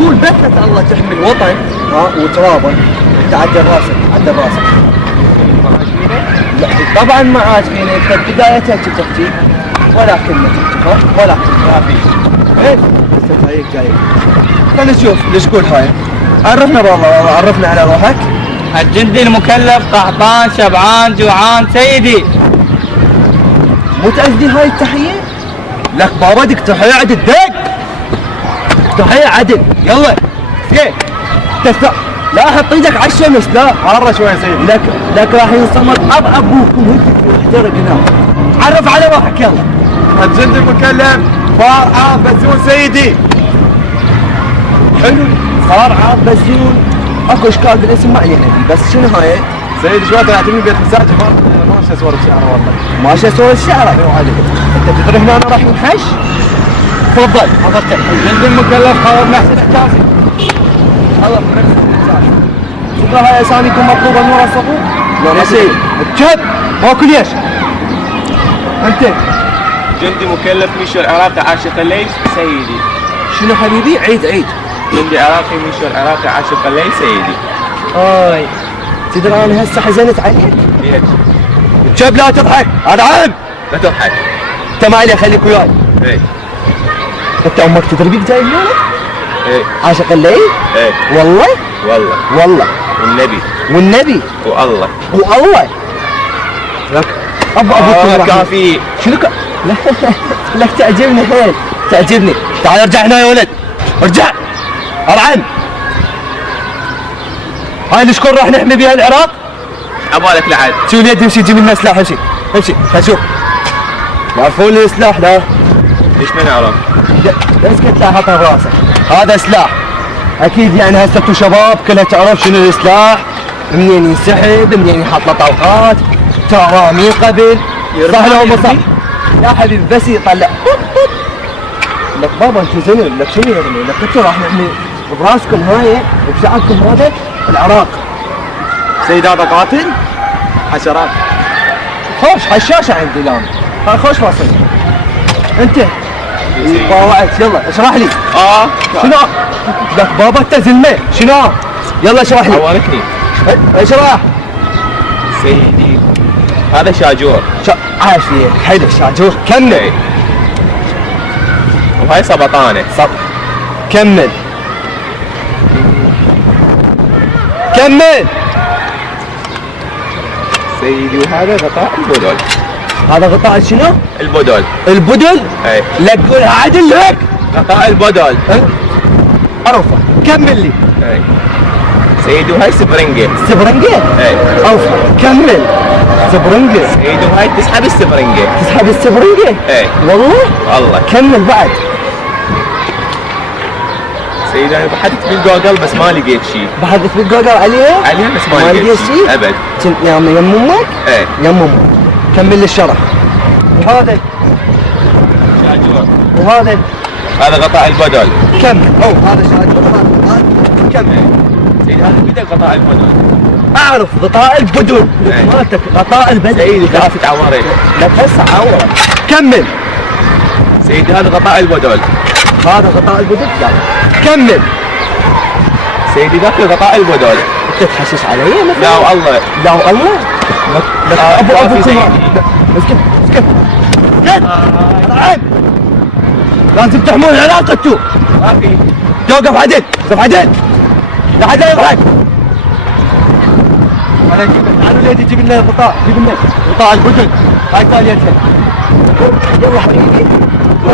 قول بثة الله تحمي الوطن وترابه. انت عدل راسك عدل راسك. لا طبعا ما عاجبيني. انت بدايتها تحكي ولا كلمة تحكي ولا كلمة. ايش؟ هيك جاي. خلينا نشوف ليش تقول هاي. عرفنا والله عرفنا على روحك. الجندي المكلف قحطان شبعان جوعان سيدي. مو تأذي هاي التحية؟ لك بابا دك تحية عدل دق. تحية عدل يلا. زين. تسع. لا حط ايدك على الشمس لا. حرة شوي سيدي. لك راح ينصمد ابوكم هيك احترق هنا. عرف على روحك يلا. الجندي المكلف فار عام بزون سيدي. حلو. فار عام بزون. اكو اشكال بالاسم ما علينا بس شنو هاي؟ سيدي شوي طلعتني بيت مساجد ما ماشي صور الشعر والله. ماشي صور الشعر انت تدري هنا انا راح نحش؟ تفضل حضرتك. الجندي المكلف خالد محسن حجازي. الله تقرا هاي اساميكم مطلوبه نور الصفوف؟ لا ما سيد. كذب ماكو ليش؟ انت جندي مكلف ميشو العراقي عاشق الليل سيدي. شنو حبيبي؟ عيد. جندي عراقي ميشو العراقي عاشق الليل سيدي. هاي تدري انا هسه حزنت عليك؟ ليش؟ شوف لا تضحك انا عام. لا تضحك. انت ما عليك خليك وياي. ايه. انت امك تدري بيك جاي اليوم؟ ايه. عاشق الليل؟ ايه. والله؟ والله والنبي والله لك ابوك كافي. شنو لك تعجبني حيل تعجبني. تعال ارجع هنا يا ولد ارجع ارعن. هاي الشكون راح نحمي بها العراق؟ عبالك لعد. شوف اليد امشي جيب لنا سلاح امشي خل شوف. يعرفون لي سلاح لا؟ ليش ما نعرف؟ اسكت لا حطها براسك. هذا سلاح اكيد يعني هسه انتم شباب كلها تعرف شنو السلاح منين ينسحب منين يحط له طلقات ترى مين قبل صح لو مو صح يا حبيبي بس يطلع لك بابا انت زين لك شنو يرمي لك انتم راح نحمي براسكم هاي وبشعبكم هذا العراق. سيد هذا قاتل حشرات. خوش حشاشه عندي الان هاي خوش فاصل. انت طاوعت يلا اشرح لي. شنو لك بابا انت زلمه شنو يلا اشرح لي. عوانتني. اشرح سيدي هذا شاجور. عافيه حلو شاجور كمل. ايه. وهاي سبطانه. كمل سيدي وهذا غطاء البدل. هذا غطاء شنو؟ البدل؟ ايه. لا تقولها عدل لك. غطاء البدل. عرفه كمل لي. ايه. سيدي وهاي سبرنجة. ايه. عرفه كمل. سبرنجة. سيدي وهاي تسحب السبرنجة. ايه. والله. كمل بعد. سيدي انا بحثت بالجوجل بس ما لقيت شيء. بحثت بالجوجل عليها بس ما لقيت شيء ابد. كنت يم امك؟ ايه. يم امك. كمل لي الشرح. وهذا شاجور. وهذا هذا غطاء البدل. كمل. هذا شاجور هذا كمل. سيدي هذا بدك غطاء البدل. اعرف غطاء البدل مالتك غطاء البدل. سيدي كافة عورك. لا تحس عورك. كمل. سيدي هذا غطاء البدل. هذا غطاء البدل لا. كمل. سيدي ذاك غطاء البدل. انت تحشش علي مثلا؟ لا والله. لا والله. لا ابو اسكت العين لازم تحمون العلاقة انتو. ما في. توقف عدل لا حد لا يضحك. انا اجيب تعالوا ليدي جيب لنا غطاء البدل. هاي ثانيتها. يلا حبيبي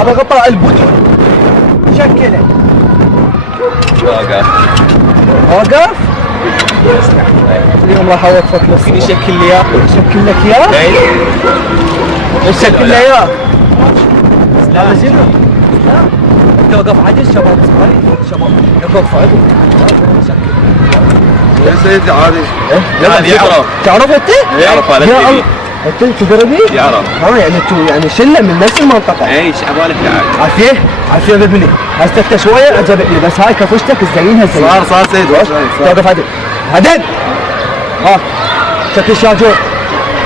هذا غطاء البدل شكله. واقف؟ اليوم راح اوقفك نص. ممكن يشكل لي اياه. يشكل لك اياه؟ اي. يشكل لي اياه. هذا شنو؟ انت وقف عدل شباب شباب وقف عدل. يا سيدي عادي. هذا يعرف. تعرف انت؟ يعرف هذا البيبي. انت تدري؟ يعرف. يعني انتوا يعني شله من نفس المنطقه. اي عبالك لعب. عافيه بابني. هسه انت شويه عجبتني بس هاي كفشتك تزينها زين. صار سيد. توقف عدل. ها شكل شاجور.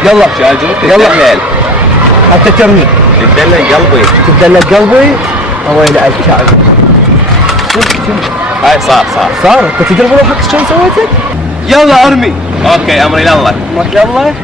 يلا شاجور تدلل. حتى ترمي. تدلل قلبي. تدلل قلبي. ويلي على الكعب. شوف هاي صار. صار انت تدري بروحك شلون سويتك؟ يلا ارمي. اوكي امري لله. يلا